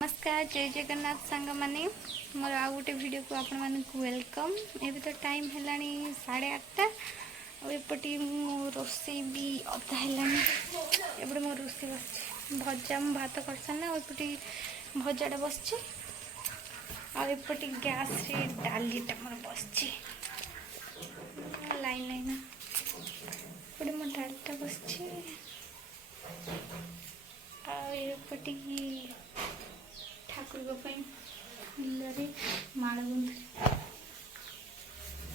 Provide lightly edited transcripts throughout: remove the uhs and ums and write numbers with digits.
नमस्कार जय जगन्नाथ सांग मैंने मोर आउ गोटे वीडियो को आपण मानक वेलकम। एबे तो टाइम हेलानी 8:30 और एपटी मो रोसे भी अधा हेलानी। एपटे मो रोसे बस भजा मु भात कर सारना और एपटी भजाटा बसची और एपटी गैस रे डालीटा मोर बसची लाइन लाइन एपटे मो डालटा बसची और एपटी ठाकुर फूल माड़ गुंथ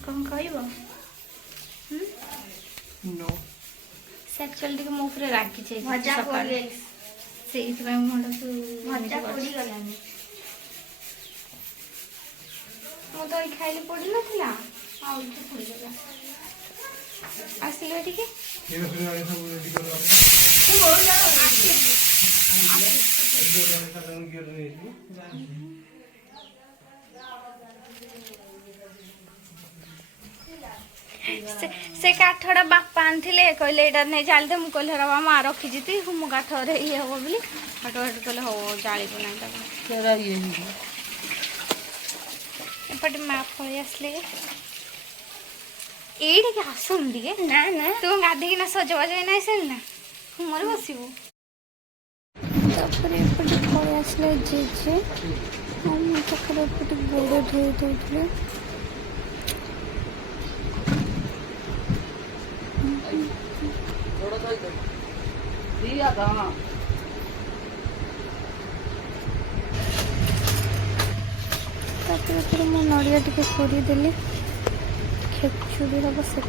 कौन कह से एक्चुअली मो पूरा रागी भजा पड़ी से मुंड भजा पड़ी गलानी मु तो खाइले पड़ी नाला पड़गला आसिल टिके से काठड़ा बापा आनी कहले यहाँ नहीं जाली दे मुझे बाबा माँ रखी मो काठ ये हम बोली काठ कहले हो जाली ना एपटे माँ पलि आसले ये आसुन टे ना ना तू गाधिकिना सजबाज ना ना घुमरे बसबू एपटे पलि आसले जेजे पाखे एपटे गोड़ धोई दौले मो नड़िया टे कोदेली खेचुड़ी हम से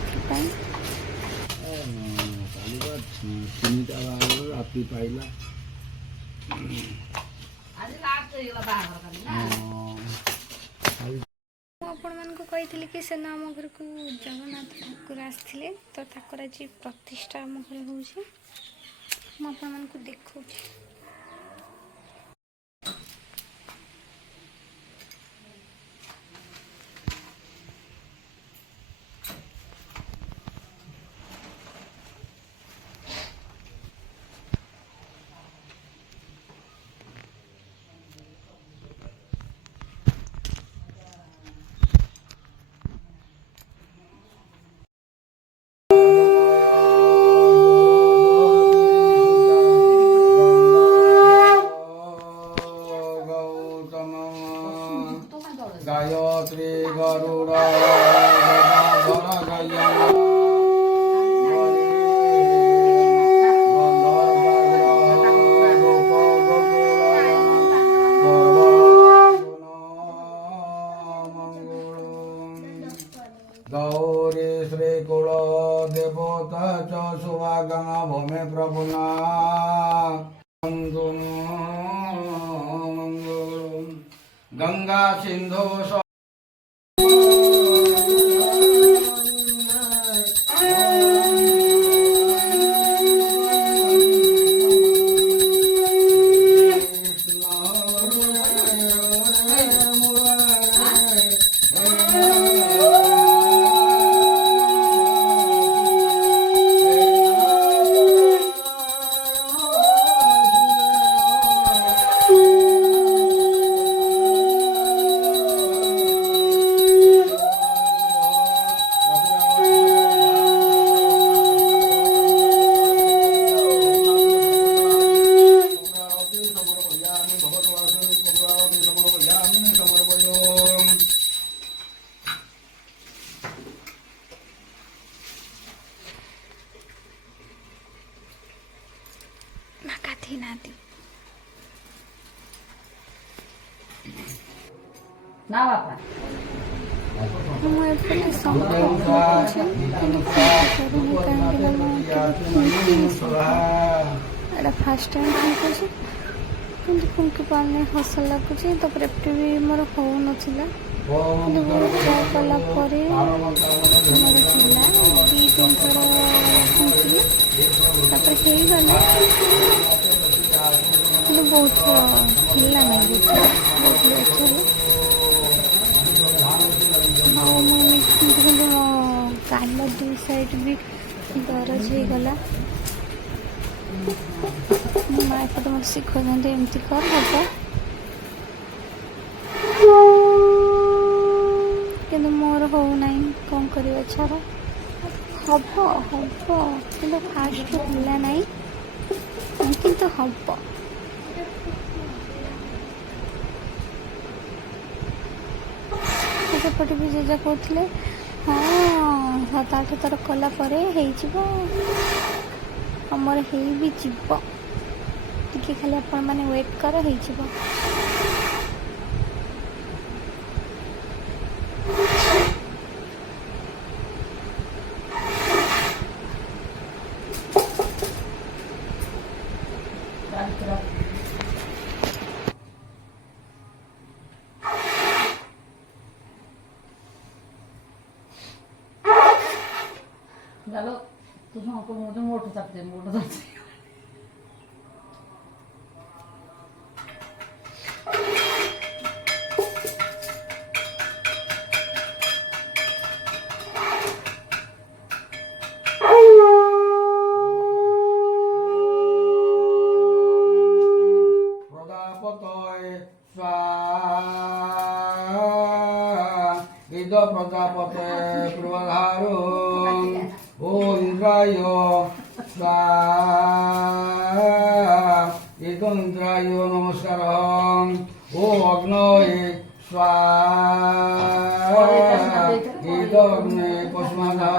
आपन कि से आम घर को जगन्नाथ ठाकुर आसते तो ताकर आज प्रतिष्ठा आम घर हो देखा गायत्री गरुड़ा गौरी श्रीकुल देवता च सुभागम भूमि प्रभुना गंगा सिंधु ना बापा फास्ट टाइम फुंकी फुंकी पाने हस लगुच भी मोर हो नाला ट्राए कलापर मोर चला दी तीन थर फुंकिली होगला कि बहुत हिला नहीं बहुत लेट मो गाल दु साइड भी दरज हो गला माँ एपटे मत शिखुंत एमती कर हम କରିବା ଛାଡ଼ ହବ ହବ କିନ୍ତୁ ଫାଷ୍ଟ ହେଲା ନାହିଁ କିନ୍ତୁ ହବ। ସେପଟେ ବି ଜେଜା କହୁଥିଲେ ହଁ 7-8 ଥର କଲା ପରେ ହେଇଯିବ, ଆମର ହେଇ ବି ଯିବ, ଟିକେ ଖାଲି ଆପଣମାନେ ୱେଟ୍ କର ହେଇଯିବ। झालं तुझं नको मोठं मोठं चालते मोठं चालते. प्रजापतये स्वाहा इद प्रजापते प्रवधारो ओ इंद्राय स्वाहा इद इंद्राय नमस्कार ओ अग्नये स्वाहा इद अग्ने पश्चिमाधा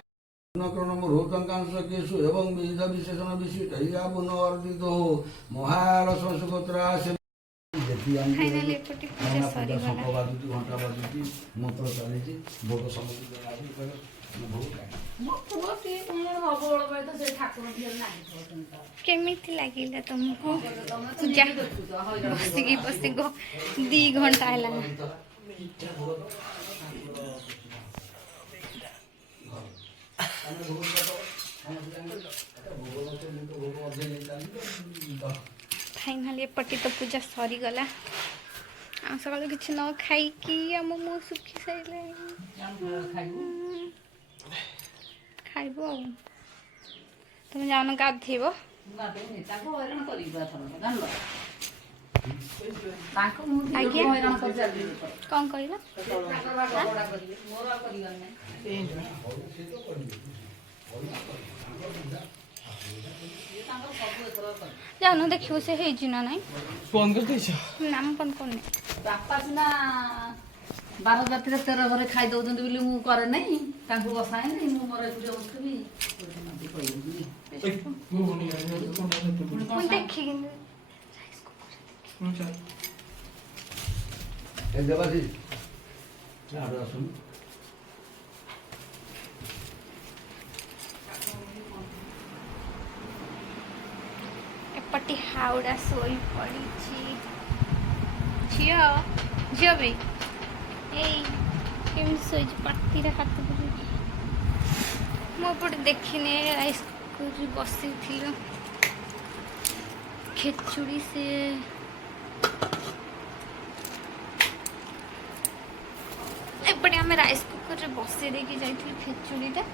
ृतंकांशकेशु एवं विविध विशेषण विशिष्ट पुनर्दित हो महालक्ष्म सुभद्रा फाइनली एपटे पूजा सरीगला। घंटा बाजुची मंत्र चली भोग समझ केमिति लागिला तुमको पूजा बसिकी बसी 2 घंटा है फाइनाली एपटे तो पूजा सरीगला। आम सकाल किसी न खाई आम मुँह सुखी सारे खाइब आ तुम जान गाधेब कौन कहल जान देखियो से हेजी ना नहीं फोन कर दीछ नाम कौन कौन बापा सिना 12 ରାତିରେ 13 ଘରେ ଖାଇ ଦଉଛନ୍ତି ବୋଲି ମୁଁ କରେ ନାହିଁ ତାଙ୍କୁ ବସାଏ ନାହିଁ ମୁଁ ମୋର ଏକୁଟିଆ ବସିଥିବି मैं देखी देवासी आसुन एपटे हावड़ा सोई पड़ी झील झील भी यही सोई पाती हाथ मुझे देखने राइस बसी खेचुड़ी से एपटे आम राइस कुकर रे बसई देके जाइए खेचुड़ीटा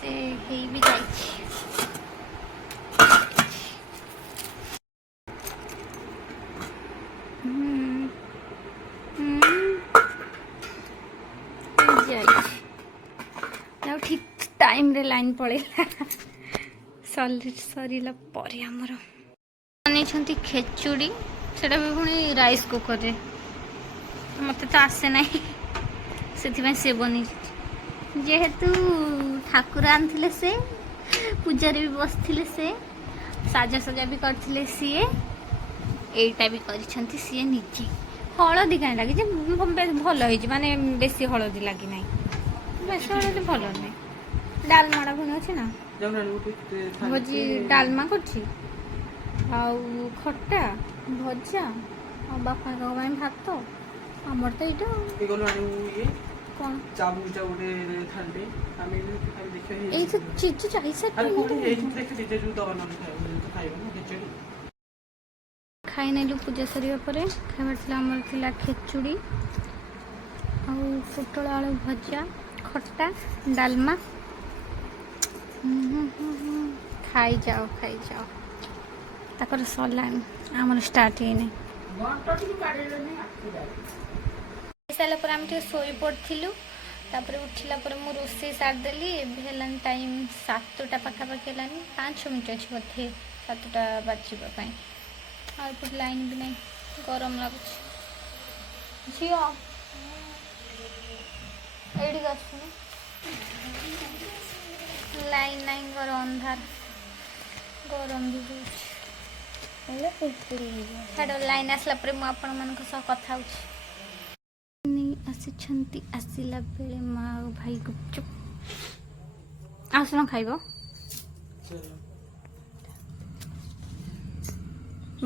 से ही भी जाए ठीक टाइम रे लाइन पड़ेगा सरला पर आमर बन खेचुड़ी से भी पुणी राइस कुकर रे मत तो आसे ना से बनी जेहेतु ठाकुर आनी से पूजा भी बसते से साजा सजा भी करते सी एटा भी करिसेंती सी निजे हलदी कहीं लगी भल हो माने बेसी हलदी लगी ना बेसी हलदी भल ना डालमाटा पुणी अच्छे ना भोजी डालमा कर खटा भजा बापा भात आमर तो यहाँ कौन चीज खाई नेलु पूजा सरिया परे खाइबार आमर थिला खेचुड़ी आ पोटल आलू भजा खट्टा डालमा खाई जाओ ताकर सरला आमर स्टार्ट ही नहीं सारा पर आम शोई पड़ू तापर उठिला पर मु रोषे सारदेली एबे हेलान टाइम 7टा पाखापाखि हेलानी 5 मिनिट अच्छी बोधे 7टा बाजिबा आउट लाइन भी नहीं गरम लगुच झियो एडी आसुनी लाइन नहीं घर अंधार गरम भी होड़ लाइन आसला मुझे आपण मान कथा आसी आसला बेले माँ भाई गुपचुप आसन खाइब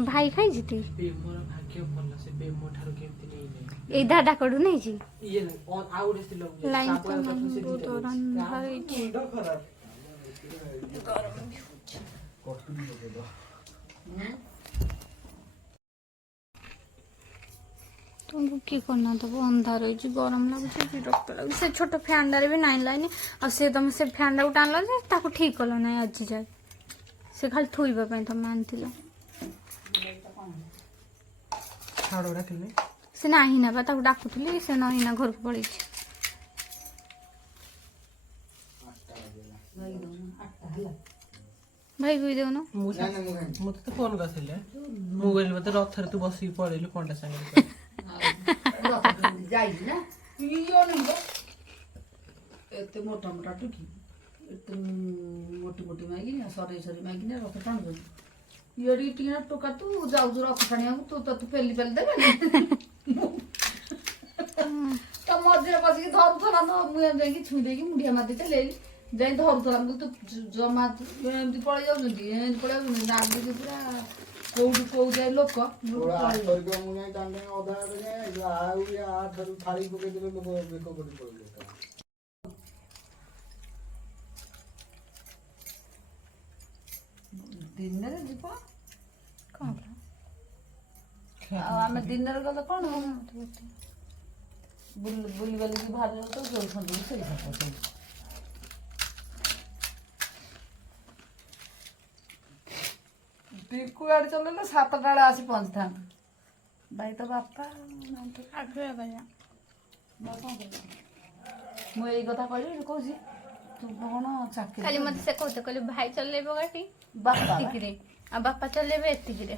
भाई खाई जीती ए दादा कड़ू नहीं जी लाइन तो बहुत रंधा तुमको की करना था वो अंधार हो गरम लगुच विरक्त लगे से छोट फैन भी नाइन लाइन आ से तुम से फैन टाक टाण ताको ठीक कल ना आज जाए से खाली थोइबा तुम आनी से ना ही ना डाकुली से ना ही ना घर को पड़ी भाई कोई देव ना मत तो फोन कर मोबाइल में रथर तू बस पड़ेलु कंटा संगे जाई ना यो नहीं एते मोटा मोटा टुकी एते मोटी मोटी मागी ना सरे सरे मागी ना रथ टाण येडी टीना टोका तू जाऊ जो रथ टाणिया तू तो पेली पेली देबे तो मजे बस की धरु थला न मुया जाई छुई देकी मुंडिया माते चले जाई धरु थला तू जमा एमती पळै जाउछंती एमती पळै जाउछंती नागी पूरा कोउडी कोउ जाय लोक थोड़ा करके मुने तांडे अधा रे आउ या धरु थाली पके देबे लोक बेको बडी पड़ले दिन रे जीपा कोन आमे दिन रे गले कोन बुली वाली की बाहर तो जोर खंडी से सकते टिकू गाड़ी चले ना 7टा आसी पहुंचता भाई तो बापा आगे गया मु एई कथा कहली कहूसी तू कोन चाकरी खाली मत से कहते कहले भाई चलेबो गाड़ी बापा एतिक रे आ बापा चलेबे एतिक रे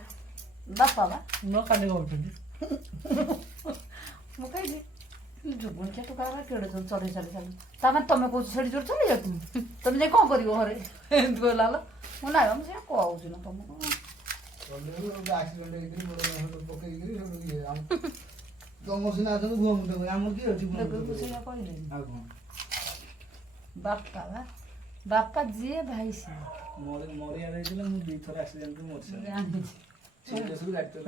बापा बा न काने गउठंदी मु कहली जुगुन के तो कारा केड़े चल चढ़े चले चल तमे तमे को छड़ी जोर चले जाती तमे जे कोन करिवो हरे एंत बोला लो मु ना हम से कहू छी ना तमे चले एक्सीडेंट हेकरी बडो पके हेकरी ये हम तमो सिना तो घुम दे हम की अछि लोग कुछ ना कहले आ कोन बापा बा बापा जे भाई से मोरे मोरे आ रही मु दुई थोर एक्सीडेंट रे मोर जान से जसु गाड़ी तो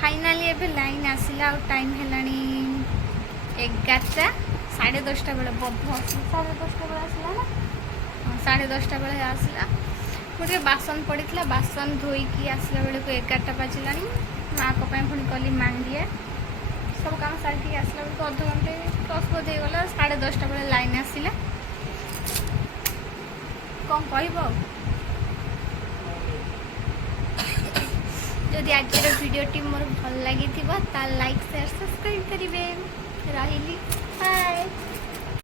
फाइनाली एबे लाइन आसिला और टाइम हेलानी 11टा 10:30 बेले बध 10:30 बेले आसिला ना 10:30 बेले आसिला मुझे बासन पड़ीला बासन धोईकी आसला बेले को 11टा बाजिलानी माँ को पुणी कली मांडिया सब काम सारी आसला बेले अध घंटे प्लस बोध गला 10:30 बेले लाइन आसिला कौन कह जदि आज वीडियोटी मोर भल लगी लाइक शेयर सब्सक्राइब करेंगे रही बाय।